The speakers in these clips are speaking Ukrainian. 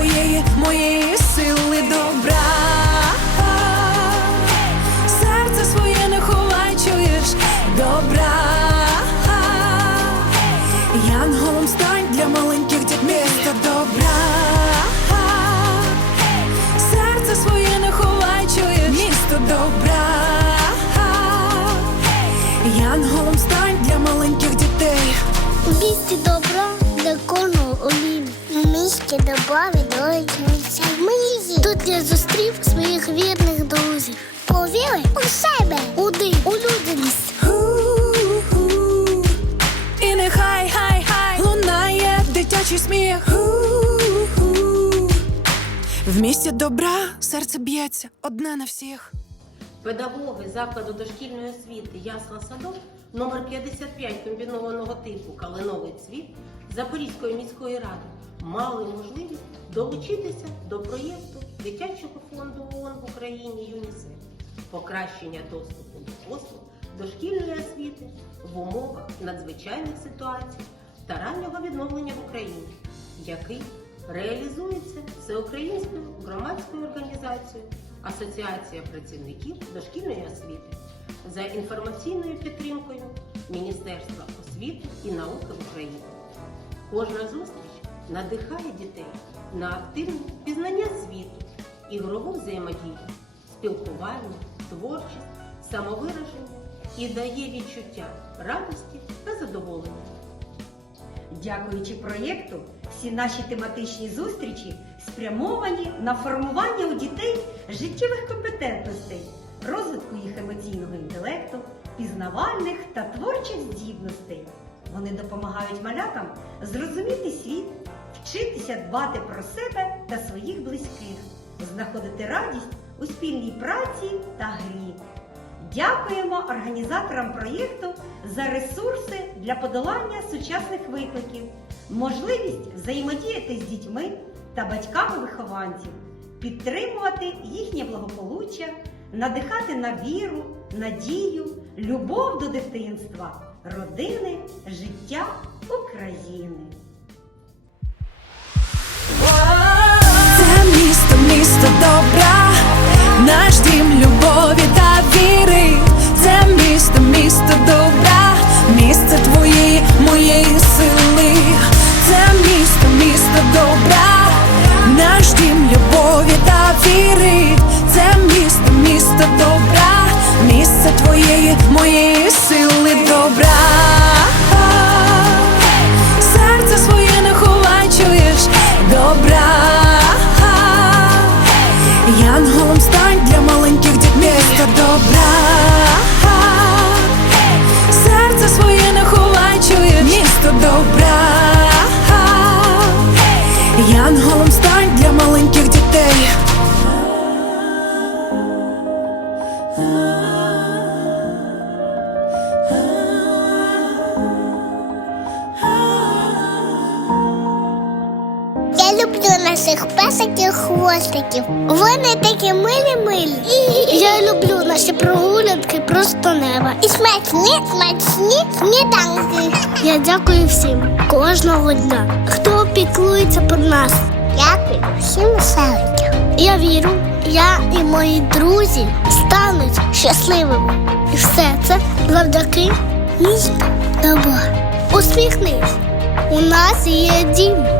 Твоєї, моєї сили добра. Серце своє не ховай, чуєш добра. Янголом стань для маленьких дітей місто добра. Серце своє не ховай, чуєш місто добра. Янголом стань для маленьких дітей. У місті добра. Місті добра відроджується мрії. Тут я зустрів своїх вірних друзів. Повіри у себе, у дим, у людяність. І нехай хай хай лунає дитячий сміх. В місті добра серце б'ється одне на всіх. Педагоги закладу дошкільної освіти Ясла Садок номер 55 комбінованого типу Калиновий цвіт Запорізької міської ради мали можливість долучитися до проєкту дитячого фонду ООН в Україні ЮНІСЕФ покращення доступу до послуг дошкільної освіти в умовах надзвичайних ситуацій та раннього відновлення в Україні, який реалізується всеукраїнською громадською організацією Асоціація працівників дошкільної освіти за інформаційною підтримкою Міністерства освіти і науки в Україні. Кожна зустріч надихає дітей на активне пізнання світу, ігрову взаємодію, спілкування, творчість, самовираження і дає відчуття радості та задоволення. Дякуючи проєкту, всі наші тематичні зустрічі спрямовані на формування у дітей життєвих компетентностей, розвитку їх емоційного інтелекту, пізнавальних та творчих здібностей. Вони допомагають малятам зрозуміти світ, вчитися дбати про себе та своїх близьких, знаходити радість у спільній праці та грі. Дякуємо організаторам проєкту за ресурси для подолання сучасних викликів, можливість взаємодіяти з дітьми та батьками вихованців, підтримувати їхнє благополуччя, надихати на віру, надію, любов до дитинства, родини, життя України. Наш дім любові та віри. Це місто, місто добра, місце твоєї, моєї сили. Це місто, місто добра, наш дім любові та віри. Це місто, місто добра, місце твоєї, моєї люблю наших песиків хвостиків. Вони такі милі-милі. Я люблю наші прогулянки просто неба. І смачні, смачні сніданки. Я дякую всім кожного дня, хто піклується про нас. Дякую всім селикам. Я вірю, я і мої друзі стануть щасливими. І все це завдяки місту добра. Усміхнись. У нас є дім.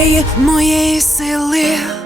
всієї моєї сили.